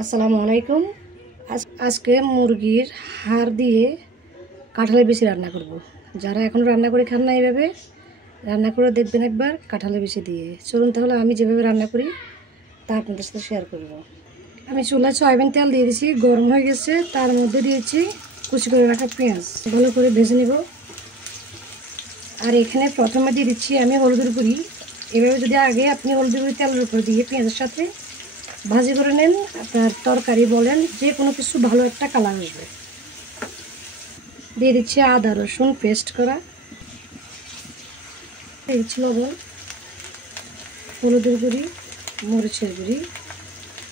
আসসালামু আলাইকুম। আজকে মুরগির হাড় দিয়ে কাঁঠালের বিচি রান্না করব। যারা এখন রান্না করে খান না এইভাবে রান্না করে দেখবেন একবার কাঁঠালের বিচি দিয়ে। চলুন তাহলে আমি যেভাবে রান্না করি তা আপনাদের সাথে শেয়ার করব। আমি চুলায় সয়াবিন তেল দিয়ে দিয়েছি, গরম হয়ে গেছে। তার মধ্যে দিয়েছি কুচি করে রাখা পেঁয়াজ, ভালো করে ভেজে নেব। আর এখানে প্রথমে দিয়ে দিচ্ছি আমি হলুদের গুঁড়ি। এভাবে যদি আগে আপনি হলুদের গুঁড়ি তেলের উপর দিয়ে পেঁয়াজের সাথে ভাজি করে নেন, আপনার তরকারি বলেন যে কোনো কিছু ভালো একটা কালার আসবে। দিয়ে দিচ্ছি আদা রসুন পেস্ট করা, দিয়ে দিচ্ছি লবণ, হলুদের গুঁড়ি, মরিচের গুঁড়ি।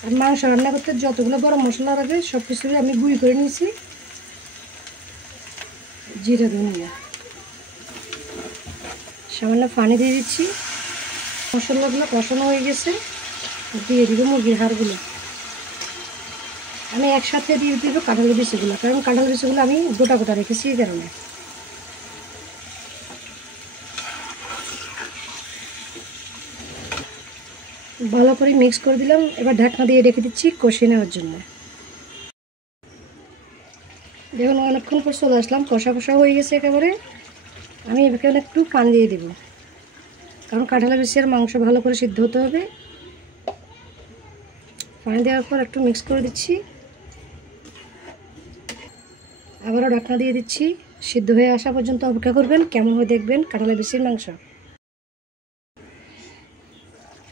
আর মাংস রান্না করতে যতগুলো গরম মশলা লাগে সব কিছু আমি গুঁড়ি করে নিয়েছি। জিরা ধনিয়া, সামান্য পানি দিয়ে দিচ্ছি। মশলাগুলো কষানো হয়ে গেছে, দিয়ে দিব মুরগির হাড়গুলো। আমি একসাথে দিয়ে দিব কাঁঠালের বিচিগুলো, কারণ কাঁঠালের বিচিগুলো আমি গোটা গোটা রেখেছি এই কারণে। ভালো করে মিক্স করে দিলাম। এবার ঢাকনা দিয়ে রেখে দিচ্ছি কষিয়ে নেওয়ার জন্য। দেখুন অনেকক্ষণ পর চলে আসলাম, কষা কষা হয়ে গেছে একেবারে। আমি এখানে একটু পানি দিয়ে দেবো, কারণ কাঁঠালের বিচি আর মাংস ভালো করে সিদ্ধ হতে হবে। পানি দেওয়ার পর একটু মিক্স করে দিচ্ছি, আবারও ঢাকনা দিয়ে দিচ্ছি। সিদ্ধ হয়ে আসা পর্যন্ত অপেক্ষা করবেন। কেমন হয়ে দেখবেন কাঁঠালের বিচির মাংস।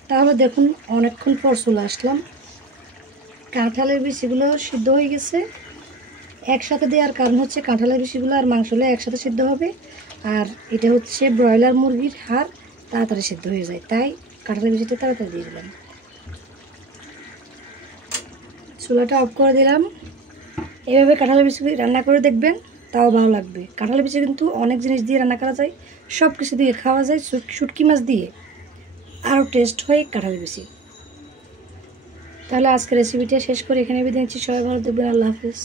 তাহলে দেখুন অনেকক্ষণ পর চলে আসলাম, কাঁঠালের বিচিগুলো সিদ্ধ হয়ে গেছে। একসাথে দেওয়ার কারণ হচ্ছে কাঁঠালের বিচিগুলো আর মাংসগুলো একসাথে সিদ্ধ হবে। আর এটা হচ্ছে ব্রয়লার মুরগির হাড়, তাড়াতাড়ি সিদ্ধ হয়ে যায়, তাই কাঁঠালের বিচিটা তাড়াতাড়ি দিয়ে দিলাম। চুলাটা অফ করে দিলাম। এভাবে কাঁঠালের বিচি রান্না করে দেখবেন, তাও ভালো লাগবে। কাঁঠালের বিচি কিন্তু অনেক জিনিস দিয়ে রান্না করা যায়, সব কিছু দিয়ে খাওয়া যায়। শুটকি মাছ দিয়ে আরও টেস্ট হয় কাঁঠালের বিচি। তাহলে আজকে রেসিপিটা শেষ করে এখানে বিদায় নিচ্ছি। সবাই ভালো থাকবেন। আল্লাহ হাফেজ।